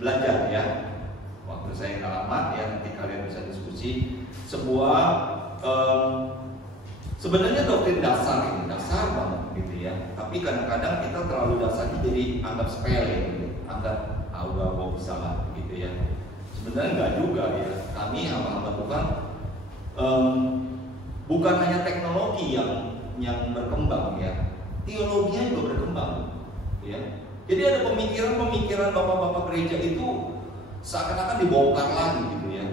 belajar ya. Waktu saya nggak lama ya, nanti kalian bisa diskusi. Sebuah sebenarnya doktrin dasar ini, dasar banget gitu ya. Tapi kadang-kadang kita terlalu dasarnya jadi anggap sepele gitu. Anggap udah mau bisa lah gitu ya. Sebenarnya nggak juga ya. Kami hamba-hamba Tuhan bukan hanya teknologi yang berkembang ya, teologinya juga berkembang ya. Jadi ada pemikiran-pemikiran bapak-bapak gereja itu seakan-akan dibongkar lagi gitu ya.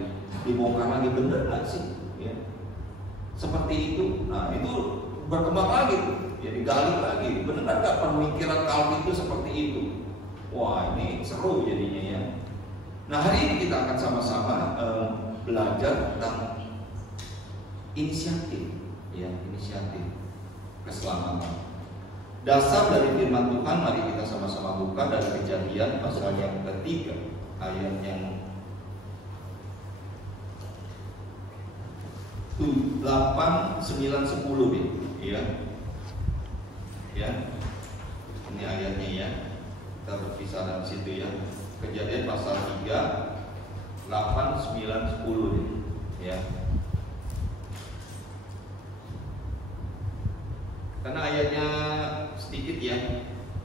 Dibongkar lagi, bener nggak sih ya? Seperti itu. Nah itu berkembang lagi tuh, ya digali lagi. Bener nggak pemikiran Calvin itu seperti itu? Wah ini seru jadinya ya. Nah hari ini kita akan sama-sama belajar tentang inisiatif ya, inisiatif keselamatan. Dasar dari firman Tuhan, mari kita sama-sama buka dari Kejadian pasal yang ketiga, ayat yang 8, 9, 10 ya. Ya. Ini ayatnya ya. Kita berpisah dari situ ya. Kejadian pasal 3, 8, 9, 10 ya. Karena ayatnya sedikit ya,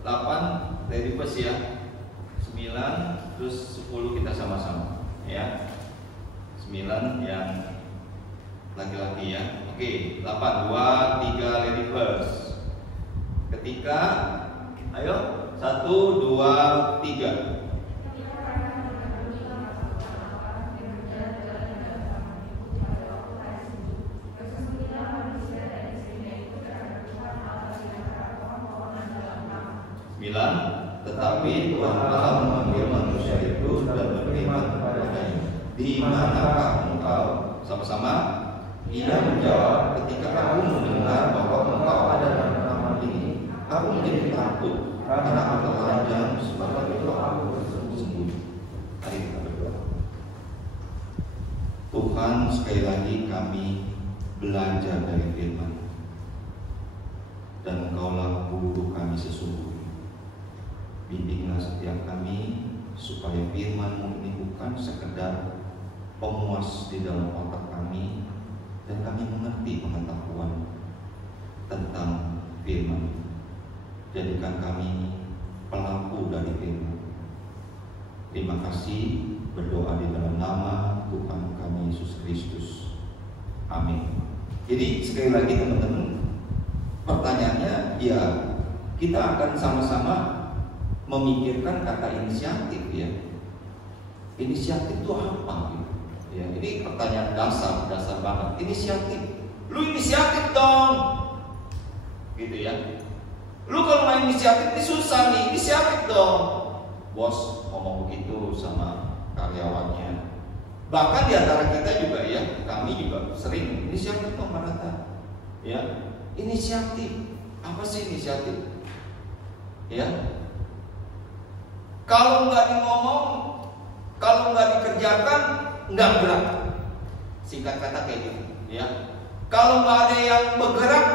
8 dari pas ya, 9 terus 10 kita sama-sama ya. 9 yang laki-laki ya. Oke, 8, 2, 3 lady first. Ketika ayo 1, 2, 3. Tetapi Tuhan Allah memanggil manusia itu dan berfirman kepadanya, di manakah engkau? Sama-sama. Ia menjawab, ketika aku mendengar bahwa engkau ada dalam kamar ini, aku menjadi takut karena aku telanjang, sebab itu aku bersembunyi. Mari kita berdoa. Tuhan, sekali lagi kami belajar dari firman, dan Engkaulah guru kami sesungguhnya. Bimbinglah setiap kami supaya firman-Mu ini bukan sekedar pemuas di dalam otak kami, dan kami mengerti pengetahuan tentang firman. Jadikan kami pelaku dari firman. Terima kasih, berdoa di dalam nama Tuhan kami Yesus Kristus. Amin. Jadi sekali lagi teman-teman, pertanyaannya ya, kita akan sama-sama memikirkan kata inisiatif ya. Inisiatif itu apa gitu? Ya, ini pertanyaan dasar banget. Inisiatif. Lu inisiatif dong. Gitu ya. Lu kalau main inisiatif ini susah nih, inisiatif dong. Bos ngomong begitu sama karyawannya. Bahkan di antara kita juga ya, kami juga sering inisiatif dong Pak. Ya, inisiatif. Apa sih inisiatif? Ya. Kalau nggak ngomong, kalau nggak dikerjakan, nggak gerak. Singkat kata kayak gitu, ya. Kalau nggak ada yang bergerak,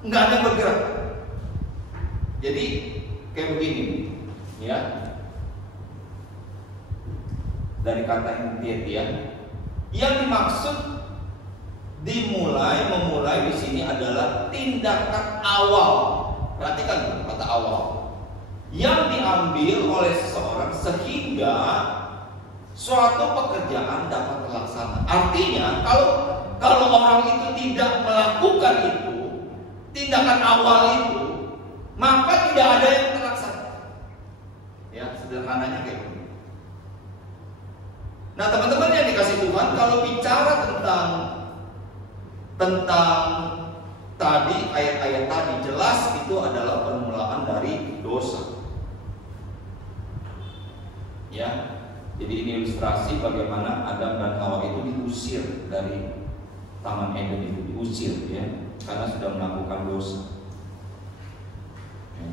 nggak ada yang bergerak. Jadi kayak begini, ya. Dari kata inisiatif, yang dimaksud memulai di sini adalah tindakan awal. Perhatikan kata awal. Yang diambil oleh seseorang sehingga suatu pekerjaan dapat terlaksana. Artinya kalau orang itu tidak melakukan itu, tindakan awal itu, maka tidak ada yang terlaksana. Ya, sederhananya kayak gitu. Nah, teman-teman yang dikasih Tuhan, kalau bicara tentang tadi ayat-ayat tadi, jelas itu adalah permulaan dari dosa. Ya, jadi ini ilustrasi bagaimana Adam dan Hawa itu diusir dari Taman Eden itu, diusir ya, karena sudah melakukan dosa. Ya.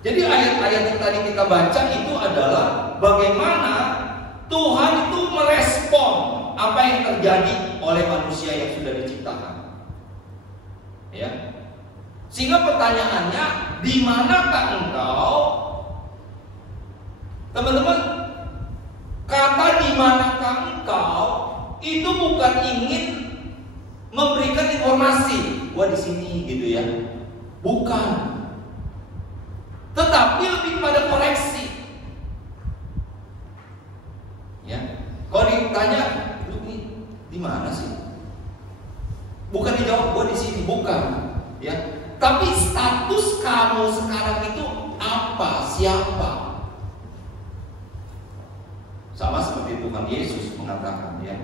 Jadi ayat-ayat yang tadi kita baca itu adalah bagaimana Tuhan itu merespon apa yang terjadi oleh manusia yang sudah diciptakan. Ya. Sehingga pertanyaannya, di manakah engkau? Teman-teman, kata di manakah engkau itu bukan ingin memberikan informasi, wah di sini gitu ya. Bukan. Tetapi lebih pada koreksi. Ya. Kalau ditanya, lu di mana sih? Bukan dijawab gua di sini, bukan. Ya. Tapi status kamu sekarang itu apa? Siapa? Sama seperti Tuhan Yesus mengatakan, ya.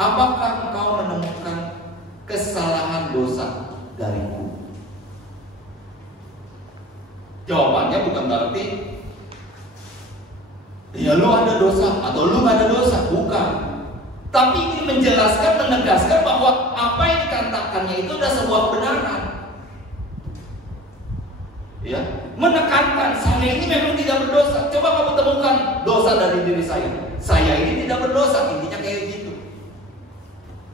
Apakah engkau menemukan kesalahan dosa dariku? Jawabannya bukan berarti ya lu ada dosa atau lu gak ada dosa, bukan. Tapi ini menjelaskan, menegaskan bahwa apa yang dikatakannya itu adalah sebuah kebenaran. Ya, menekankan saya ini memang tidak berdosa. Coba kamu temukan dosa dari diri saya. Saya ini tidak berdosa, intinya kayak gitu.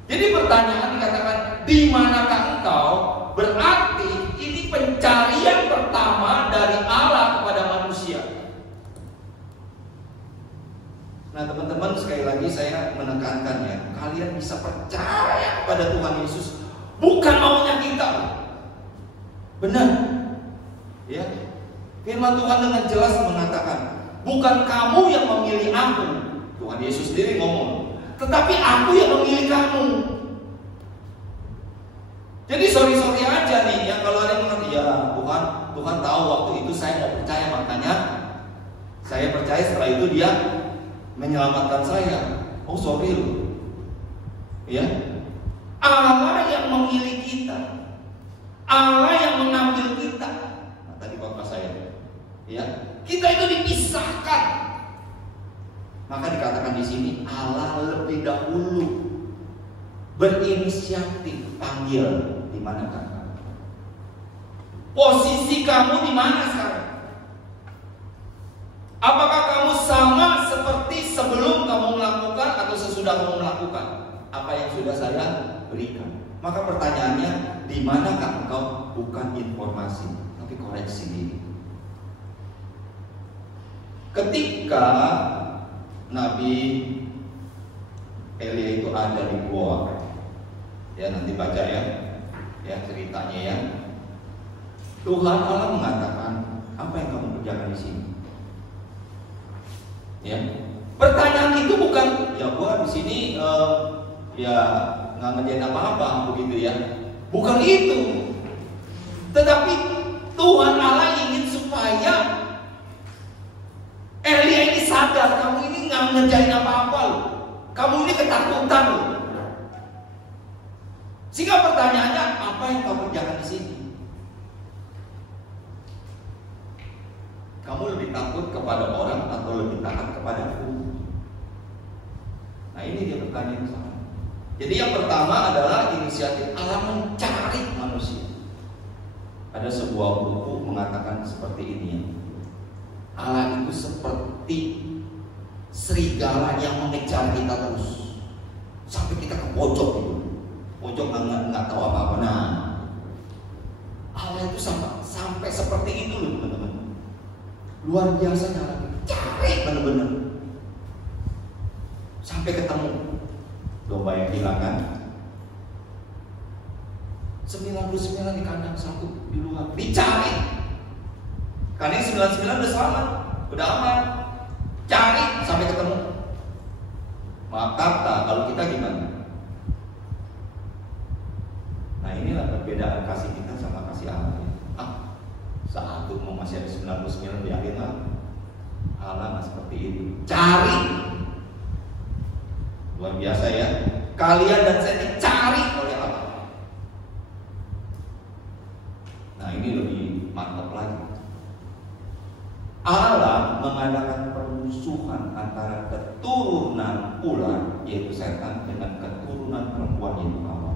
Jadi pertanyaan dikatakan di manakah engkau? Berarti ini pencarian pertama dari Allah kepada manusia. Nah teman-teman, sekali lagi saya menekankan ya, kalian bisa percaya kepada Tuhan Yesus bukan maunya kita. Benar. Ya. Firman Tuhan dengan jelas mengatakan, bukan kamu yang memilih aku. Tuhan Yesus sendiri ngomong, tetapi aku yang memilih kamu. Jadi sorry aja nih ya kalau ada yang mengerti, ya Tuhan tahu waktu itu saya mau percaya, makanya saya percaya, setelah itu dia menyelamatkan saya. Oh sorry loh. Ya. Allah yang memilih kita. Allah yang mengambil kita. Nah, tadi khotbah saya. Ya. Kita itu dipisahkan. Maka dikatakan di sini Allah lebih dahulu berinisiatif panggil. Di mana kan? Posisi kamu di mana sekarang? Apakah kamu sama seperti sebelum kamu melakukan atau sesudah kamu melakukan apa yang sudah saya berikan? Maka pertanyaannya, di manakah engkau? Bukan informasi, tapi koreksi diri. Ketika Nabi Elia itu ada di gua, ya nanti baca ya ceritanya ya. Tuhan Allah mengatakan, apa yang kamu kerjakan di sini? Ya, pertanyaan itu bukan, ya gua di sini ya nggak ngerjain apa-apa begitu ya. Bukan itu. Tetapi Tuhan Allah ingin supaya Elia ini sadar, kamu ini nggak ngerjain apa-apa loh. Kamu ini ketakutan loh. Sehingga pertanyaannya, apa yang kamu kerjakan di sini? Kamu lebih takut kepada orang atau lebih taat kepada aku? Nah ini dia pertanyaan sama. Jadi yang pertama adalah inisiatif Allah mencari manusia. Ada sebuah buku mengatakan seperti ini ya. Allah itu seperti serigala yang mengejar kita terus sampai kita ke pojok gitu. Pojok nggak tahu apa-apa. Nah, Allah itu sampai seperti itu loh teman-teman. Luar biasa nyala, cari benar-benar sampai ketemu. Domba yang hilang kan 99 di kandang, 1 di luar, dicari. Karena 99 udah selamat, udah aman, cari sampai ketemu. Maka kalau kita gimana? Nah inilah perbedaan kasih kita sama kasih Allah. Satu mau masih ada 99 di akhir Allah nggak seperti itu. Cari. Luar biasa ya. Kalian dan saya dicari oleh Allah. Nah ini lebih mantap lagi. Allah mengadakan permusuhan antara keturunan ular yaitu setan dengan keturunan perempuan yaitu Hawa.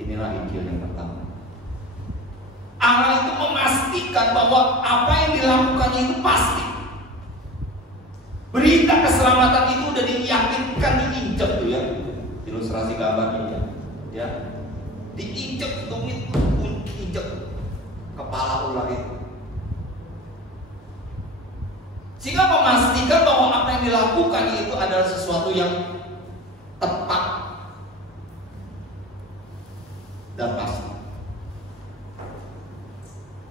Inilah Injil yang pertama. Allah itu memastikan bahwa apa yang dilakukannya itu pasti. Berita keselamatan itu udah diyakinkan, diinjek tuh ya. Ilustrasi gambarnya ya. Diinjek, tumit, injek kepala Allah itu. Sehingga memastikan bahwa apa yang dilakukan itu adalah sesuatu yang tepat dan pasti.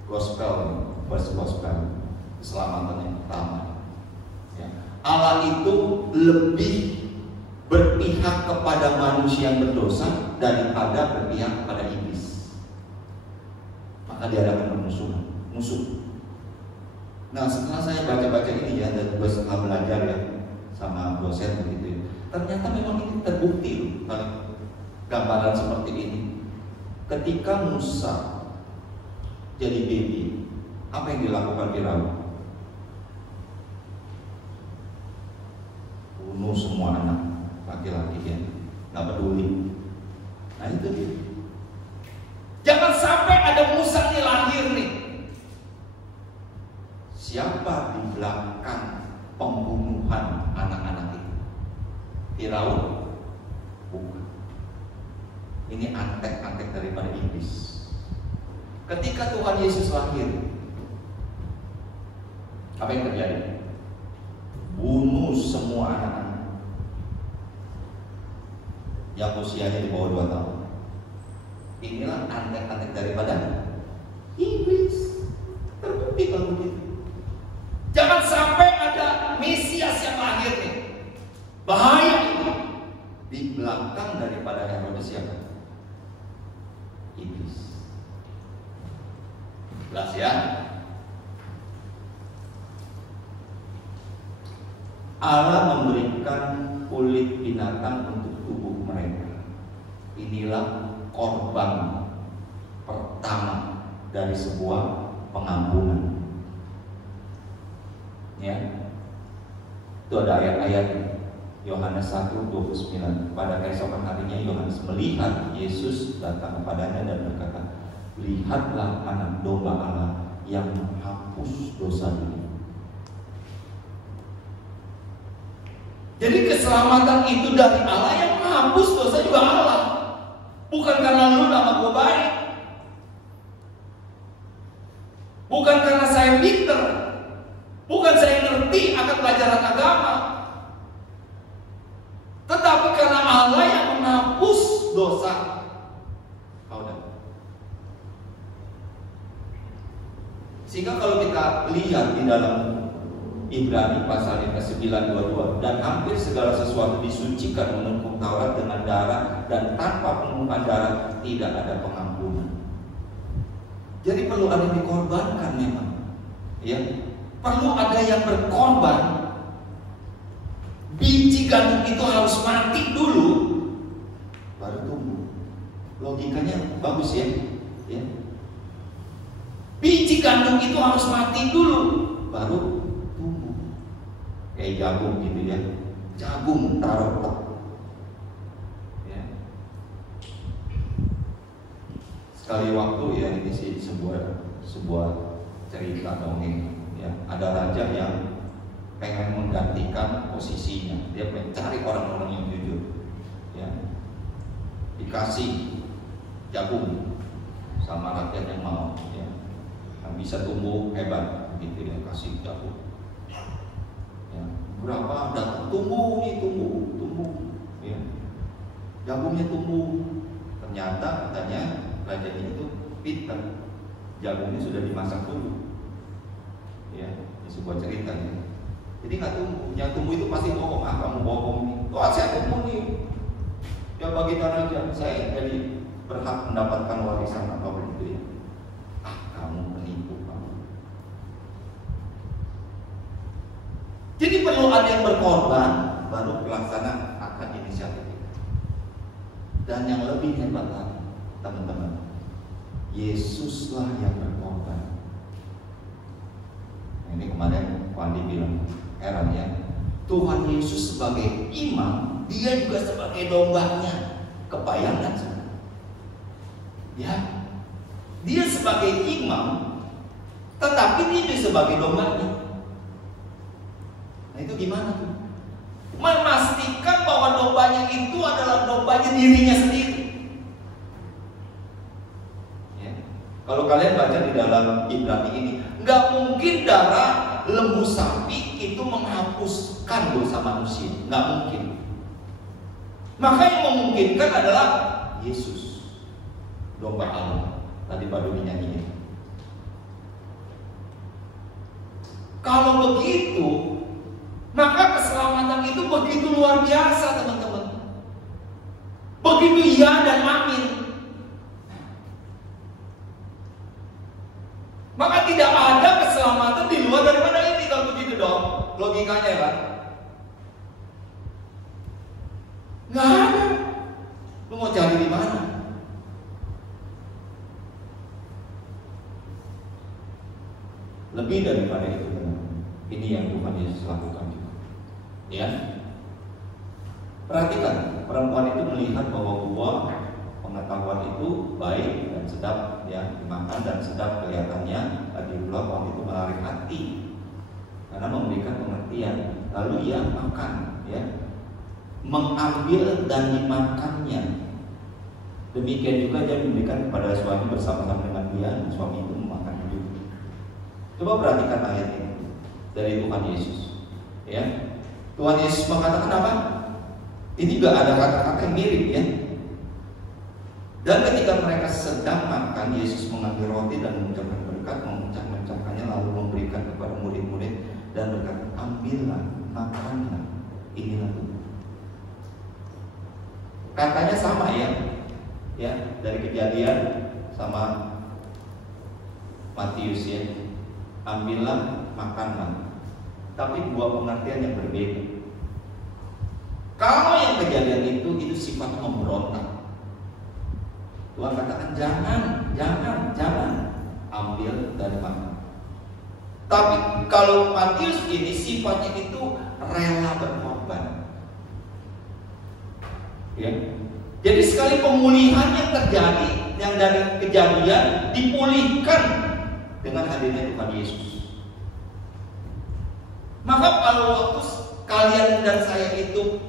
Gospel, keselamatan yang pertama. Ya. Allah itu lebih berpihak kepada manusia yang berdosa daripada berpihak kepada iblis. Maka diadakan musuh. Nah, setelah saya baca-baca ini ya, dan gue setelah belajar ya sama dosen begitu ya, ternyata memang ini terbukti loh, gambaran seperti ini. Ketika Musa jadi baby, apa yang dilakukan Firaun? Bunuh semua anak laki-laki ya, nggak peduli. Nah itu dia. Jangan sampai ada Musa nih lahir nih. Siapa di belakang pembunuhan anak-anak itu? Firaun? Bukan. Ini antek-antek daripada iblis. Ketika Tuhan Yesus lahir, apa yang terjadi? Bunuh semua anak-anak yang usianya di bawah 2 tahun. Inilah antek-antek daripada iblis. Terbukti kalau begitu. Jangan sampai ada Mesias yang lahir nih. Bahaya itu. Di belakang daripada Herodes siapa? Iblis. Jelas ya? Allah memberikan kulit binatang untuk tubuh mereka. Inilah korban pertama dari sebuah pengampunan. Ya, itu ada ayat-ayat Yohanes 1:29. Pada keesokan harinya Yohanes melihat Yesus datang kepadanya dan berkata, lihatlah anak domba Allah yang menghapus dosa dunia. Jadi keselamatan itu dari Allah, yang menghapus dosa juga Allah. Bukan karena lu nama gue baik, bukan karena saya pinter, bukan saya ngerti akan pelajaran agama, tetapi karena Allah yang menghapus dosa. Sehingga kalau kita lihat di dalam Ibrani pasal yang ke-9:22, dan hampir segala sesuatu disucikan menurut Taurat dengan darah, dan tanpa penumpahan darah tidak ada pengampunan. Jadi perlu ada yang dikorbankan memang, ya. Perlu ada yang berkorban. Biji gandum itu harus mati dulu, baru tumbuh. Logikanya bagus ya, ya. Biji gandum itu harus mati dulu, baru tumbuh. Kayak jagung gitu ya. Jagung taruh tek. Ya. Sekali waktu ya, ini sih sebuah cerita dongeng. Ya, ada raja yang pengen menggantikan posisinya. Dia mencari orang-orang yang jujur. Ya. Dikasih jagung sama rakyat yang mau, ya. Yang bisa tumbuh hebat, gitu ya, kasih jagung. Ya. Berapa datang tumbuh, ya. Jagungnya tumbuh. Ternyata katanya rajanya itu pintar. Jagungnya sudah dimasak dulu. Ya, ini sebuah cerita ya. Jadi nggak tumbuh, yang tumbuh itu pasti bohong. Ah, kamu bohong nih. Wah, saya tumbuh nih. Ya bagikan aja, saya jadi berhak mendapatkan warisan apa begitu ya. Ah, kamu penipu kamu. Jadi perlu ada yang berkorban, baru pelaksana akan inisiatif. Dan yang lebih hebat lagi, teman-teman, Yesuslah yang berkorban. Ini kemarin Wandi bilang, heran ya, Tuhan Yesus sebagai imam, dia juga sebagai dombanya. Kebayangan saudara? Ya, dia sebagai imam, tetapi dia juga sebagai dombanya. Nah itu gimana tuh? Memastikan bahwa dombanya itu adalah dombanya dirinya sendiri. Ya. Kalau kalian baca di dalam Ibrani ini, nggak mungkin darah lembu sapi itu menghapuskan dosa manusia, nggak mungkin. Maka yang memungkinkan adalah Yesus, domba Allah. Tadi baru dinyanyiin. Kalau begitu, maka keselamatan itu begitu luar biasa, teman-teman. Begitu ya dan amin. Maka tidak ada keselamatan di luar daripada ini. Kalau begitu dong, logikanya ya kan? Nggak ada. Lu mau cari di mana? Lebih daripada itu, ini yang Tuhan Yesus lakukan juga. Ya, perhatikan, perempuan itu melihat bahwa buah pengetahuan itu baik dan sedap ya dimakan dan sedap kelihatannya, lagi pula pohon itu menarik hati karena memberikan pengertian. Lalu ia makan, ya, mengambil dan dimakannya. Demikian juga dia memberikan kepada suami bersama-sama dengan dia, dan suami itu memakan juga. Coba perhatikan ayat ini dari Tuhan Yesus. Ya, Tuhan Yesus mengatakan apa? Ini juga ada kata-kata yang mirip ya. Dan ketika mereka sedang makan, Yesus mengambil roti dan mengucapkan berkat, mengucapkannya lalu memberikan kepada murid-murid dan berkata, ambillah, makanlah, inilah tubuh. Katanya sama ya dari Kejadian sama Matius ya, ambillah, makanlah. Tapi dua pengertian yang berbeda. Kalau yang Kejadian itu sifatnya memberontak. Tuhan katakan jangan ambil dari makan. Tapi kalau Matius ini sifatnya itu rela berkorban. Ya. Jadi sekali pemulihan yang terjadi yang dari Kejadian dipulihkan dengan hadirnya Tuhan Yesus. Maka kalau waktu kalian dan saya itu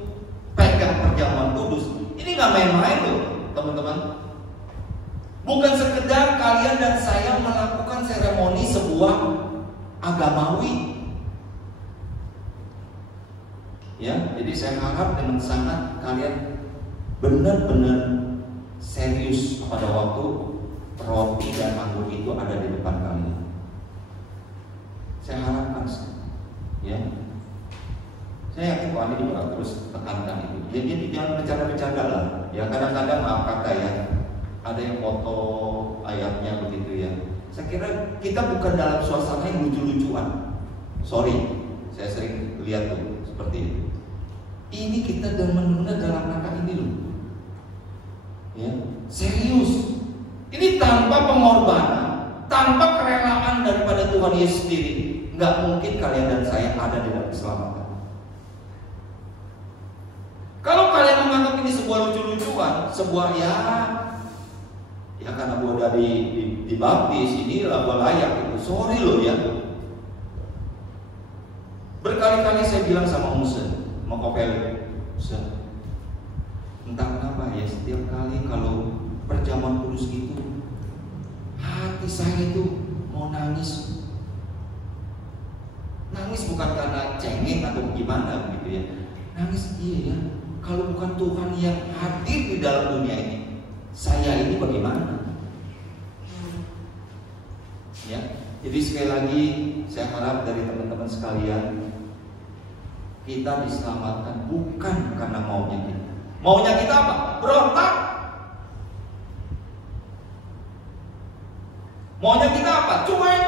pegang perjamuan kudus, ini nggak main-main loh, teman-teman. Bukan sekedar kalian dan saya melakukan seremoni sebuah agamawi. Ya, jadi saya harap dengan sangat kalian benar-benar serius pada waktu roti dan anggur itu ada di depan kalian. Saya harapkan, ya. Saya yakin Pak Andi juga terus tekankan itu. Jadi jangan bercanda-bercanda lah. Ya kadang-kadang maaf kata ya, ada yang foto ayatnya begitu ya. Saya kira kita bukan dalam suasana yang lucu-lucuan. Sorry, saya sering lihat tuh seperti itu. Ini kita benar-benar dalam rangka ini loh. Ya, serius. Ini tanpa pengorbanan, tanpa kerelaan daripada Tuhan Yesus sendiri, nggak mungkin kalian dan saya ada di dalam keselamatan. Kalau kalian menganggap ini sebuah lucu-lucuan, sebuah ya karena gua udah dibaptis, inilah gua layak itu. Sorry loh ya. Berkali-kali saya bilang sama Musa, mau Kopel, Musa, entah kenapa ya setiap kali kalau perjamuan kudus itu, hati saya itu mau nangis. Nangis bukan karena cengeng atau gimana begitu ya. Nangis iya ya. Kalau bukan Tuhan yang hadir di dalam dunia ini, saya ini bagaimana? Ya, jadi sekali lagi saya harap dari teman-teman sekalian, kita diselamatkan bukan karena maunya kita. Maunya kita apa? Berontak. Maunya kita apa? Cuek.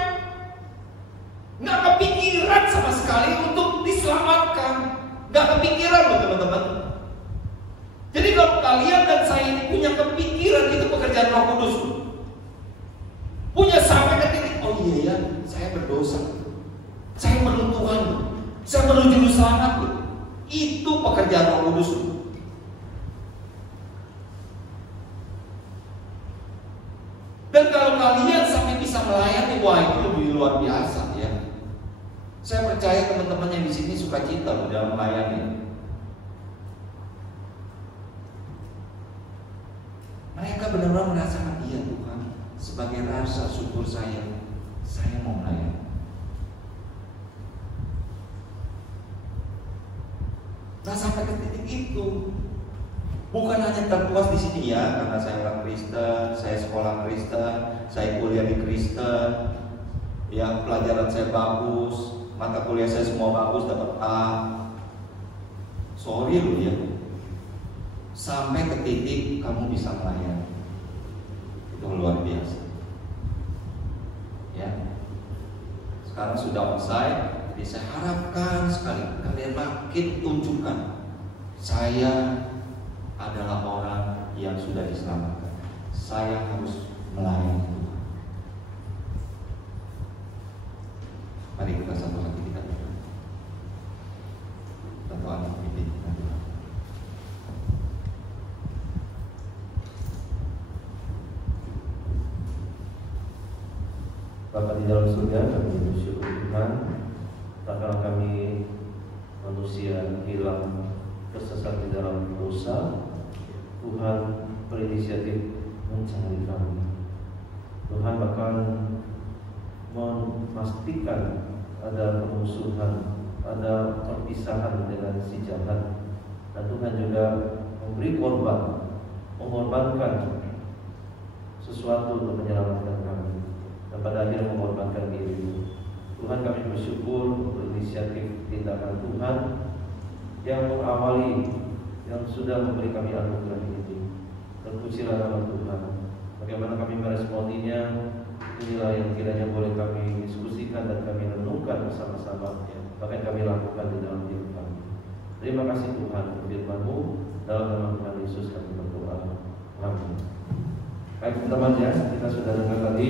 Nggak kepikiran sama sekali untuk diselamatkan. Nggak kepikiran loh teman-teman. Jadi kalau kalian dan saya ini punya kepikiran, itu pekerjaan Roh Kudus. Punya sampai ke titik, oh iya ya, saya berdosa. Saya perlu Tuhan. Saya perlu juru selamat. Itu pekerjaan Roh Kudus. Dan kalau kalian sampai bisa melayani, wah itu lebih luar biasa ya. Saya percaya teman-teman yang di sini suka cita dalam melayani. Mereka benar-benar merasakan, iya Tuhan, sebagai rasa syukur saya mau melayani. Nah, sampai ke titik itu, bukan hanya terpuas di sini ya, karena saya orang Kristen, saya sekolah Kristen, saya kuliah di Kristen, ya pelajaran saya bagus, mata kuliah saya semua bagus, dapat A. Sorry loh ya, sampai ke titik kamu bisa melayani, itu luar biasa. Ya, sekarang sudah onsite, jadi saya harapkan sekali kalian makin tunjukkan saya adalah orang yang sudah diselamatkan. Saya harus melayani Tuhan. Mari kita satu hati kita berdoa. Doa pimpin kita doa. Bapa di dalam surga, kami bersyukur Tuhan, tak kalah kami manusia hilang tersesat di dalam dosa, Tuhan berinisiatif mencari kami. Tuhan bahkan memastikan ada pemusuhan, ada perpisahan dengan si jahat, dan Tuhan juga memberi korban, mengorbankan sesuatu untuk menyelamatkan kami, dan pada akhirnya mengorbankan diri. Tuhan, kami bersyukur untuk inisiatif tindakan Tuhan yang mengawali, yang sudah memberi kami anugerah ini. Terpujilah nama Tuhan. Bagaimana kami meresponinya, inilah yang kiranya boleh kami diskusikan dan kami renungkan bersama-sama, bahkan kami lakukan di dalam diri kami. Terima kasih Tuhan untuk firman-Mu. Dalam nama Tuhan Yesus kami berdoa. Amin. Baik teman-teman ya, kita sudah dengar tadi